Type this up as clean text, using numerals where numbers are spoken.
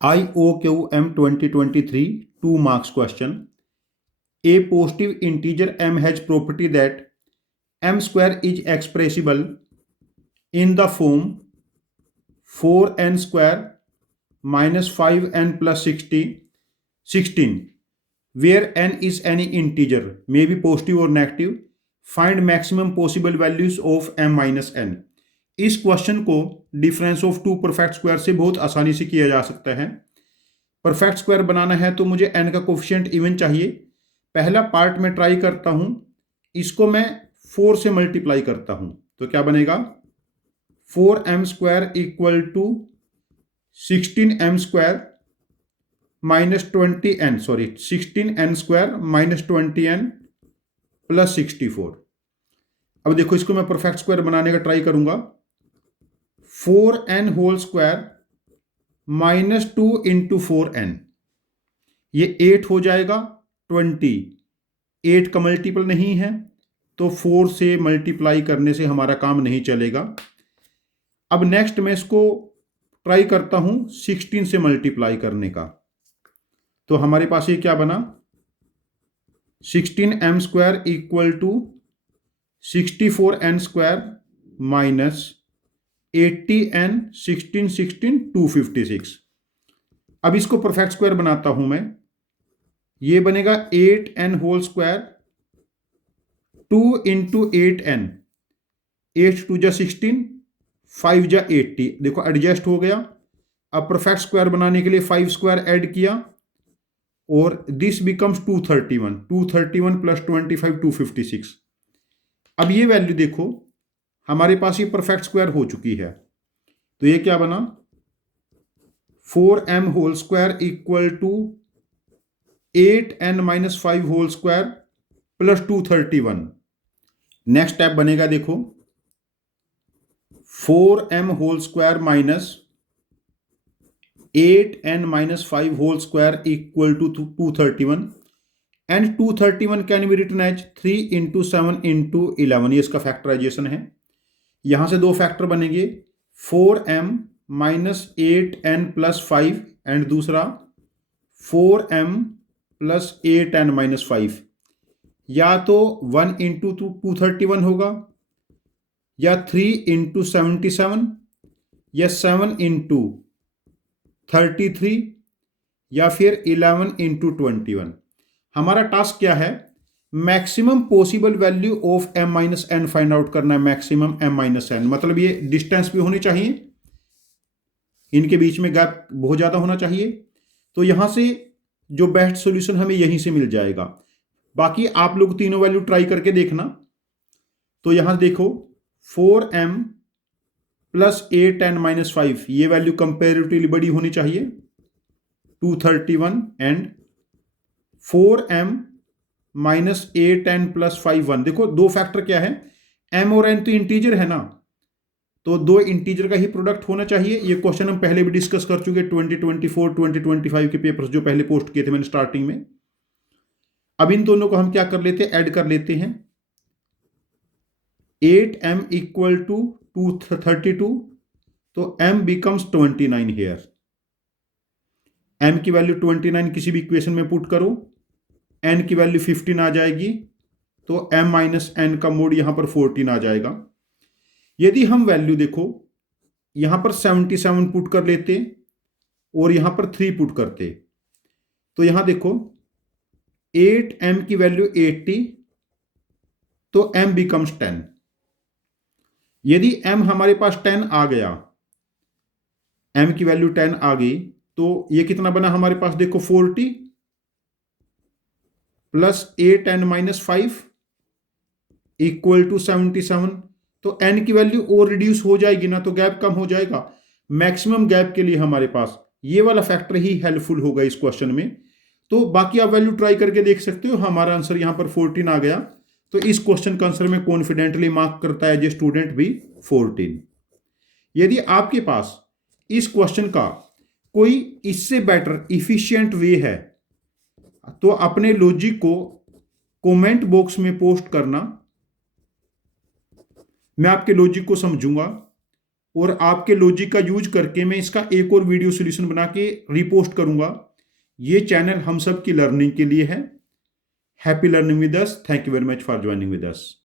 IOQM 2023 2 marks question. A positive integer m has property that m square is expressible in the form 4n square minus 5n plus 16, where n is any integer, may be positive or negative. Find maximum possible values of m minus n. इस question को difference of two perfect square से बहुत आसानी से किया जा सकता है। परफेक्ट स्क्वायर बनाना है तो मुझे n का कोफिशिएंट इवन चाहिए। पहला पार्ट में ट्राई करता हूं, इसको मैं 4 से मल्टीप्लाई करता हूं तो क्या बनेगा 4m square equal to 16m square minus 16n square minus 20n plus 64। अब देखो इसको मैं परफेक्ट स्क्वायर बनाने का ट्राई करूंगा। 4n whole square minus 2 into 4n, ये 8 हो जाएगा। 8 का मल्टीपल नहीं है तो 4 से मल्टीप्लाई करने से हमारा काम नहीं चलेगा। अब नेक्स्ट मैं इसको ट्राई करता हूं 16 से मल्टीप्लाई करने का, तो हमारे पास ये क्या बना 16m square equal to 64n square minus 80n 16 256। अब इसको परफेक्ट स्क्वायर बनाता हूं मैं, ये बनेगा 8n whole square 2 into 8n, 8 to जा 16, 5 जा 80, देखो एडजस्ट हो गया। अब परफेक्ट स्क्वायर बनाने के लिए 5 स्क्वायर ऐड किया और दिस बिकम्स 231 प्लस 25 256। अब ये वैल्यू देखो हमारे पास ये परफेक्ट स्क्वायर हो चुकी है, तो ये क्या बना 4m whole square equal to 8n minus 5 whole square plus 231। Next step बनेगा देखो 4m whole square minus 8n minus 5 whole square equal to 231 and 231 can be written as 3 into 7 into 11, ये इसका फैक्टराइजेशन है। यहां से दो फैक्टर बनेंगे 4m minus 8n plus 5 and दूसरा 4m प्लस 8n माइनस 5। या तो 1 इंटू 231 होगा या 3 इंटू 77 या 7 इंटू 33 या फिर 11 इंटू 21। हमारा टास्क क्या है maximum possible value of m minus n find out करना है। मैक्सिमम m माइनस एन मतलब ये डिस्टेंस भी होनी चाहिए, इनके बीच में गैप बहुत ज्यादा होना चाहिए। तो यहां से जो बेस्ट सॉल्यूशन हमें यहीं से मिल जाएगा। बाकी आप लोग तीनों वैल्यू ट्राई करके देखना। तो यहां देखो 4m प्लस 8n माइनस 5, ये वैल्यू कंपेरेटिवली बड़ी होनी चाहिए 231 and 4m minus 8n plus 5 1। देखो दो फैक्टर क्या है m और n तो इंटीजर है ना, तो दो इंटीजर का ही प्रोडक्ट होना चाहिए। ये क्वेश्चन हम पहले भी डिस्कस कर चुके 2024 2025 के पेपर्स जो पहले पोस्ट किए थे मैंने स्टार्टिंग में। अब इन दोनों को हम क्या कर लेते हैं ऐड कर लेते हैं। 8m इक्वल टू 232, तो m बिकम्स 29 हियर। m की वैल्यू 29 किसी भी इक्वेशन में पुट करो, n की वैल्यू 15 आ जाएगी, तो m माइनस n का मोड यहां पर 14 आ जाएगा। यदि हम वैल्यू देखो यहां पर 77 पुट कर लेते और यहां पर 3 पुट करते, तो यहां देखो 8m की वैल्यू 80, तो m बिकम्स 10। यदि m हमारे पास 10 आ गया, m की वैल्यू 10 आ गई, तो ये कितना बना हमारे पास देखो 40 plus 8n minus 5 equal to 77, तो n की वैल्यू और रिड्यूस हो जाएगी ना, तो गैप कम हो जाएगा। मैक्सिमम गैप के लिए हमारे पास ये वाला फैक्टर ही हेल्पफुल होगा इस क्वेश्चन में। तो बाकी आप वैल्यू ट्राई करके देख सकते हो। हमारा आंसर यहां पर 14 आ गया, तो इस क्वेश्चन का आंसर में कॉन्फिडेंटली मार्क करता है जो स्टूडेंट भी 14। यदि आपके पास इस क्वेश्चन का कोई इससे बेटर इफिशिएंट वे है तो अपने लॉजिक को कमेंट बॉक्स में पोस्ट करना, मैं आपके लॉजिक को समझूंगा और आपके लॉजिक का यूज करके मैं इसका एक और वीडियो सोल्यूशन बना के रिपोस्ट करूंगा। ये चैनल हम सब की लर्निंग के लिए है। Happy learning with us. Thank you very much for joining with us.